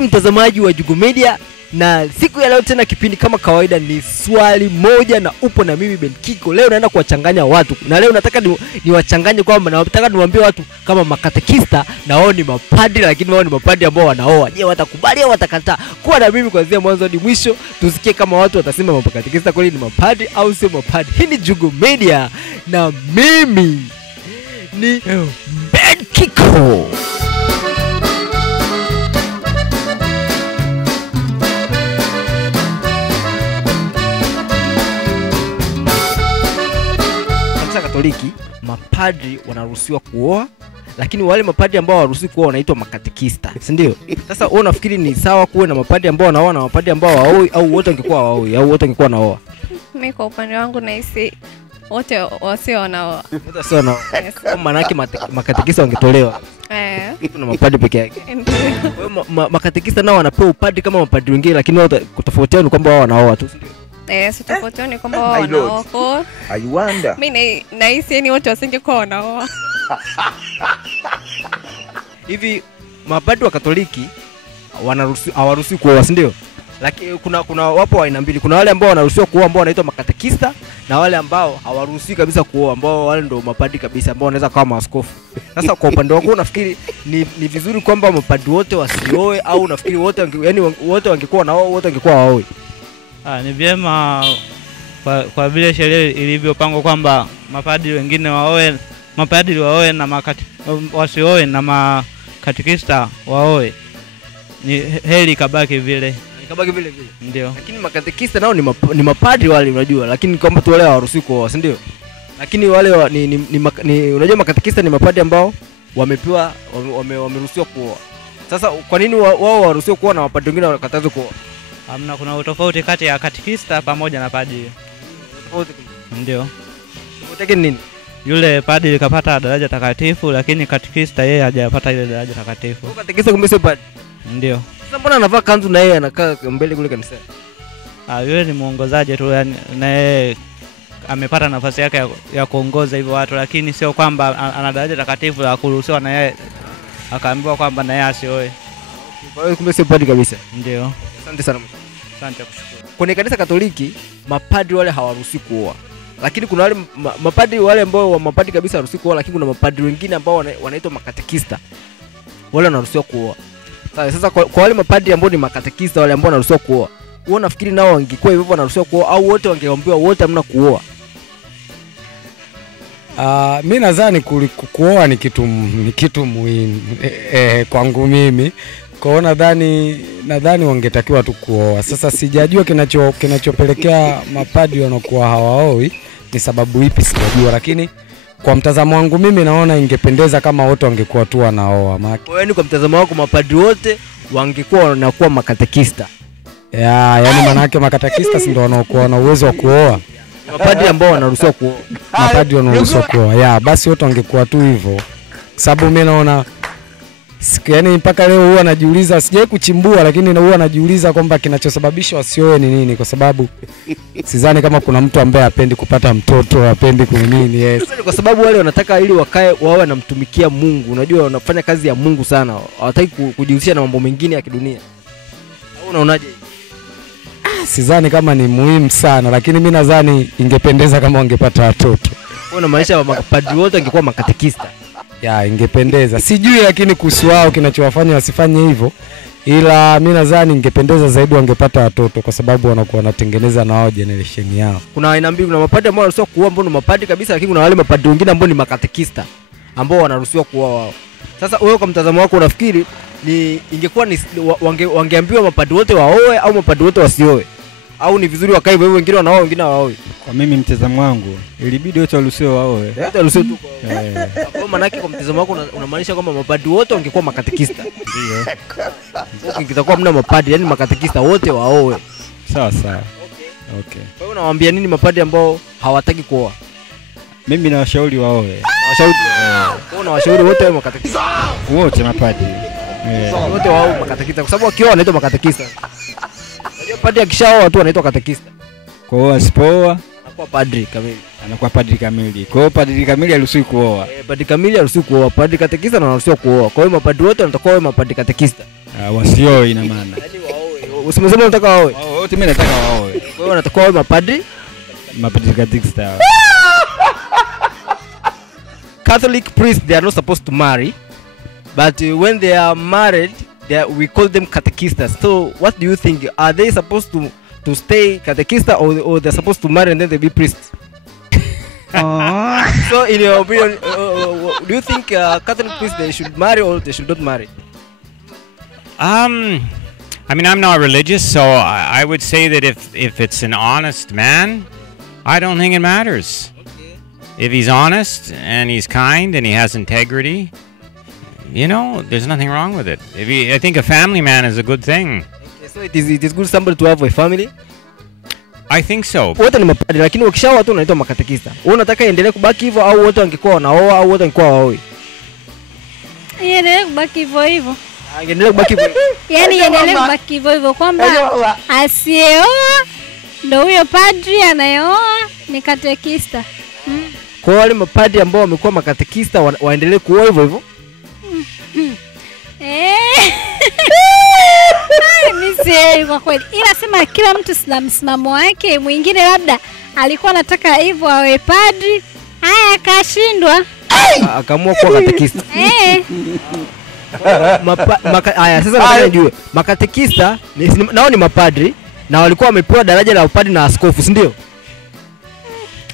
Karibu mtazamaji wa Jugu Media, na siku ya leo tena kipindi kama kawaida ni swali moja na upo na mimi Ben Kiko. Leo naenda kuwachanganya watu. Na leo nataka niwachanganye kwamba nataka niwaambie watu kama makatekista na wao ni mapadri, lakini wao ni mapadri ambao wanaoa. Je, watakubali au watakataa? Kuwa na mimi kuanzia mwanzo hadi mwisho tusikie kama watu watasema makatekista kweli ni mapadri au sio mapadri. Hii ni Jugu Media na mimi ni Ben Kiko. Katoliki mapadri wanaruhusiwa kuoa, lakini wale mapadri ambao hawaruhusiwi kuoa wanaitwa makatekista, si ndio? Sasa wewe unafikiri ni sawa kuwe na mapadri ambao wanaoa na mapadri ambao hawaoi, au wote wangekuwa hawaoi, au wote wangekuwa wanaoa? Mimi kwa upande wangu nahisi wote wasio wanaoa. Wote wasio wanaoa. Kwa maana yake makatekista wangetolewa. Kuna mapadri peke yake. Kwa hiyo makatekista nao wanapewa upadri kama mapadri wengine, lakini wao kutofautiana ni kwamba wao wanaoa tu, si ndio? So tofauti kwamba wanaoa. I wonder. Mimi nahisi yani wote wasingekuwa wanaoa. Hivi mapadri wa Katoliki hawaruhusiwi kuoa, si ndio? Lakini kuna wapo aina mbili. Kuna wale ambao wanaruhusiwa kuoa ambao wanaitwa makatekista, na wale ambao hawaruhusiwi kabisa kuoa ambao wale ndio mapadri kabisa ambao wanaweza kama maaskofu. Sasa kwa upande wako unafikiri ni vizuri kwamba mapadri wote wasioe, au unafikiri wote wote wangekuwa nao wote wangekuwa waoe? Ni vyema kwa vile sheria ilivyopangwa kwamba mapadri wengine waoe, mapadri waoe na wasioe na makatekista waoe. Ni heri kabaki vile. Kabaki vile vile. Ndio. Lakini makatekista nao ni mapadri wale, unajua, lakini kwamba tu wale hawaruhusiwi kuoa, si ndio? Lakini wale unajua makatekista ni mapadri ambao wamepewa wameruhusiwa kuoa. Sasa kwa nini wao waruhusiwa kuoa na mapadri wengine wakatazwa kuoa? Kuna utofauti kati ya katekista pamoja na padri. Tofauti? Ndio. Tofauti nini? Yule padri kapata daraja takatifu, lakini katekista yeye hajapata ile daraja takatifu. Katekista kumbe sio padri? Ndio. Sasa mbona anavaa kanzu na yeye anakaa mbele kule kanisani? Yule ni muongozaji tu, na yeye amepata nafasi yake ya kuongoza hivyo watu, lakini sio kwamba ana daraja takatifu la kuruhusiwa na yeye akaambiwa kwamba na yeye asioe. Kwa hiyo kumbe sio padri kabisa. Ndio. Asante sana. Asante kushukuru. Kwenye kanisa Katoliki mapadri wale hawaruhusiwi kuoa. Lakini kuna wale mapadri wale ambao mapadri kabisa hawaruhusiwi kuoa, lakini kuna mapadri wengine ambao wanaitwa makatekista. Wale wanaruhusiwa kuoa. Sasa kwa wale mapadri ambao ni makatekista wale ambao wanaruhusiwa kuoa, wewe unafikiri nao wangekuwa hivyo wanaruhusiwa kuoa au wote wangeambiwa wote hamna kuoa? Mimi nadhani kuoa ni kitu muhimu kwangu mimi. Kwa nadhani wangetakiwa tu kuoa. Sasa sijajua kinachopelekea mapadri wanakuwa hawaoi ni sababu ipi, sijajua, lakini kwa mtazamo wangu mimi naona ingependeza kama wote wangekuwa tu wanaoa. Yaani kwa mtazamo wako mapadri wote wangekuwa wanakuwa makatekista? Yaani maana yake makatekista si ndio wanaokuwa na uwezo wa kuoa. Mapadri ambao wanaruhusiwa kuoa. Mapadri wanaruhusiwa kuoa. Basi wote wangekuwa tu hivyo. Sababu mimi naona yaani mpaka leo huwa najiuliza, sijai kuchimbua, lakini huwa najiuliza kwamba kinachosababisha wasioe ni nini, kwa sababu sidhani kama kuna mtu ambaye hapendi kupata mtoto, hapendi kunini. Yes. Kwa sababu wale wanataka ili wakae wawe wanamtumikia Mungu. Unajua wanafanya kazi ya Mungu sana. Hawataki kujihusisha na mambo mengine ya kidunia. Au unaonaje? Sidhani kama ni muhimu sana, lakini mimi nadhani ingependeza kama wangepata watoto. Una maisha mapadri wote wangekuwa makatekista. Ingependeza. Sijui lakini kuhusu wao kinachowafanya wasifanye hivyo, ila mimi nadhani ingependeza zaidi wangepata watoto, kwa sababu wanakuwa wanatengeneza na wao generation yao. Kuna aina mbili, kuna mapadri ambao wanaruhusiwa kuoa ambao ni mapadri kabisa, lakini kuna wale mapadri wengine ambao ni makatekista ambao wanaruhusiwa kuoa wao. Sasa wewe kwa mtazamo wako unafikiri ingekuwa wangeambiwa mapadri wote waoe au mapadri wote wasioe? Au ni vizuri wakae hivyo wengine wanaoa wengine hawaoi? Kwa mimi mtazamo wangu ilibidi wote waruhusiwe waoe. Wote waruhusiwe tu. Kwa maana yake kwa mtazamo wako unamaanisha kwamba mapadri wote wangekuwa makatekista? Ndio. Ingekuwa mna mapadri, yani makatekista wote waoe. Sawa sawa. Okay. Kwa hiyo unawaambia nini mapadri ambao hawataki kuoa? Mimi nawashauri waoe. Nawashauri. Kwa unawashauri wote wawe makatekista? Wote mapadri. Wote wao makatekista, kwa sababu wakioa wanaitwa makatekista. Unajua padri akishaoa tu anaitwa katekista. Kwa hiyo asipooa anakuwa padri kamili. Anakuwa padri kamili. Kwa hiyo padri kamili haruhusiwi kuoa. Padri kamili haruhusiwi kuoa. Padri katekista anaruhusiwa kuoa. Kwa hiyo mapadri wote wanatakiwa wawe mapadri katekista. Wasioe ina maana. Yaani waoe. Usimseme unataka waoe. Wote mimi nataka waoe. Kwa hiyo unatakiwa wawe mapadri. Mapadri Katekista. Catholic priests, they are not supposed to marry, but when they are married, we call them catechistas. So what do you think? Are they supposed to stay catechista, or they're supposed to marry and then they be priests? So in your opinion, do you think Catholic priests, they should marry or they should not marry? I mean, I'm not religious, so I would say that if it's an honest man, I don't think it matters. If he's honest and he's kind and he has integrity, you know, there's nothing wrong with it. I think a family man is a good thing. Okay, so it is good somebody to have a family. I think so. Wote ni mapadri, lakini ukishaoa tu unaitwa makatekista. Wewe unataka iendelee kubaki hivyo au wote wangekuwa wanaoa au wote wangekuwa waoe? Iendelee kubaki hivyo hivyo. Iendelee kubaki hivyo. Yaani iendelee kubaki hivyo hivyo kwamba asiyeoa ndio huyo padri, anayeoa ni katekista. Kwa wale mapadri ambao wamekuwa makatekista waendelee kuoa hivyo hivyo? Mimi sielewi kwa kweli. Ila sema kila mtu na msimamo wake. Mwingine labda alikuwa anataka hivyo awe padri, haya akashindwa. Akaamua kuwa katekista. Haya sasa nataka nijue. Makatekista nao ni mapadri na walikuwa wamepewa daraja la upadri na askofu, si ndio?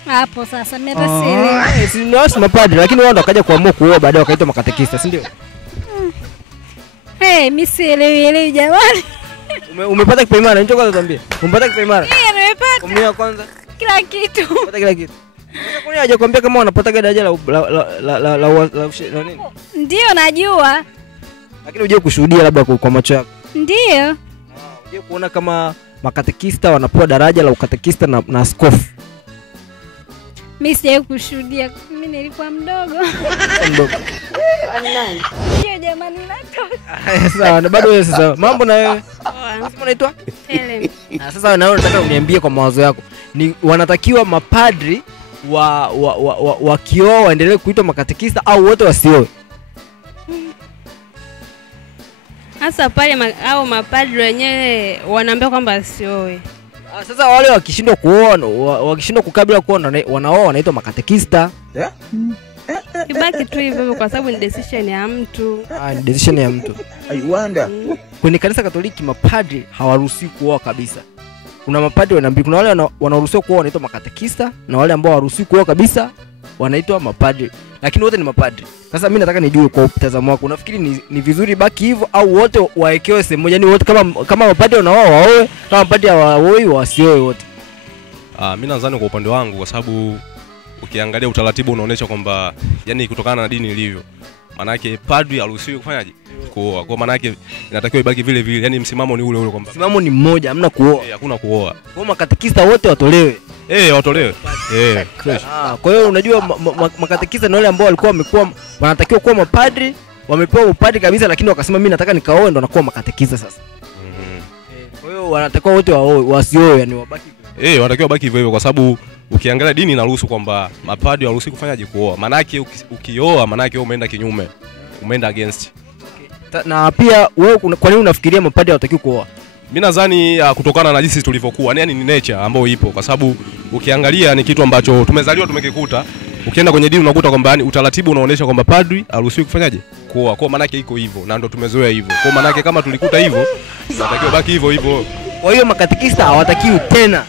Hapo sasa mimi hata sielewi. Si ndio mapadri, lakini wao ndo wakaja kuamua kuoa baadaye wakaitwa makatekista, si ndio? Mimi sielewi jamani. Umepata kipaimara? Njoo kwanza tuambie. Umepata kipaimara? Nimepata. Kumia kwanza. Kila kitu. Umepata kila kitu. Sasa kwa nini hajakwambia kama wanapata daraja la nini? Ndio najua. Lakini uje kushuhudia labda kwa macho yako. Ndio. Uje kuona kama makatekista wanapewa daraja la ukatekista na askofu. Mimi sijawahi kushuhudia. Mimi nilikuwa mdogo. Mdogo. Hiyo jamani nataka. Sawa, na bado wewe sasa. Mambo na wewe? Unasema unaitwa? Helen. Sasa na wewe nataka uniambie kwa mawazo yako. Ni wanatakiwa mapadri wakioa waendelee kuitwa makatekista au wote wasioe? Hasa pale au mapadri wenyewe wanaambia kwamba asioe. Sasa wale wakishindwa kuoa, wakishindwa kukabila kuoa wanaoa wanaitwa makatekista. Ibaki tu hivyo kwa sababu ni decision ya mtu. Ni decision ya mtu. I wonder. Kwenye kanisa Katoliki mapadri hawaruhusiwi kuoa kabisa. Kuna mapadri wanaambia, kuna wale wanaruhusiwa kuoa wanaitwa makatekista na wale ambao hawaruhusiwi kuoa kabisa wanaitwa mapadri. Lakini wote ni mapadri. Sasa mimi nataka nijue kwa mtazamo wako, unafikiri ni vizuri baki hivyo au wote waekewe sehemu moja? Ni wote kama mapadri wanaoa waoe, kama mapadri hawaoi wasioe wote? Mimi nadhani kwa upande wangu, kwa sababu ukiangalia utaratibu unaonyesha kwamba yani kutokana na dini ilivyo, maana yake padri haruhusiwi kufanyaje? Kuoa. Kwa maana yake inatakiwa ibaki vile vile, yani msimamo ni ule ule kwamba msimamo ni mmoja, hamna kuoa. Hakuna kuoa. Kwa makatekista wote watolewe. Watolewe. Kwa hiyo unajua makatekista ni wale ambao walikuwa wanatakiwa kuwa mapadri, wamepewa upadri kabisa, lakini wakasema mimi nataka nikaoe, ndo nakuwa makatekista sasa. Kwa hiyo wanatakiwa wote waoe, wasioe, yani wabaki. Wanatakiwa baki hivyo hivyo kwa sababu ukiangalia dini inaruhusu kwamba mapadri hawaruhusi kufanyaje? Kuoa. Maana yake ukioa maana yake wewe umeenda kinyume. Umeenda against. Na pia wewe kwa nini unafikiria mapadri hawatakiwi kuoa? Mimi nadhani kutokana na jinsi tulivyokuwa, yani ni nature ambayo ipo, kwa sababu ukiangalia ni kitu ambacho tumezaliwa tumekikuta. Ukienda kwenye dini unakuta kwamba yani utaratibu unaonyesha kwamba padri haruhusiwi kufanyaje? Kuoa. Kwa maana yake iko hivyo na ndio tumezoea hivyo. Kwa maana yake kama tulikuta hivyo, tunatakiwa baki hivyo hivyo. Kwa hiyo makatekista hawatakiwi tena.